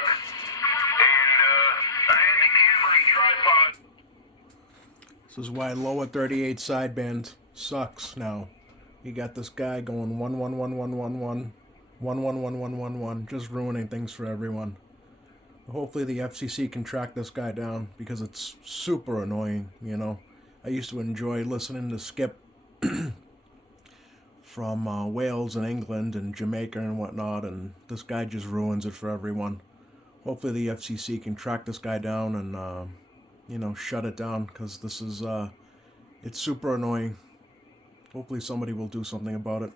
truck, and I had to gear my tripod. This is why Lower 38 Sideband sucks now. You got this guy going 1111111, just ruining things for everyone. Hopefully the FCC can track this guy down because it's super annoying, you know. I used to enjoy listening to Skip from Wales and England and Jamaica and whatnot, and this guy just ruins it for everyone. Hopefully the FCC can track this guy down and, you know, shut it down, because this is, it's super annoying. Hopefully somebody will do something about it.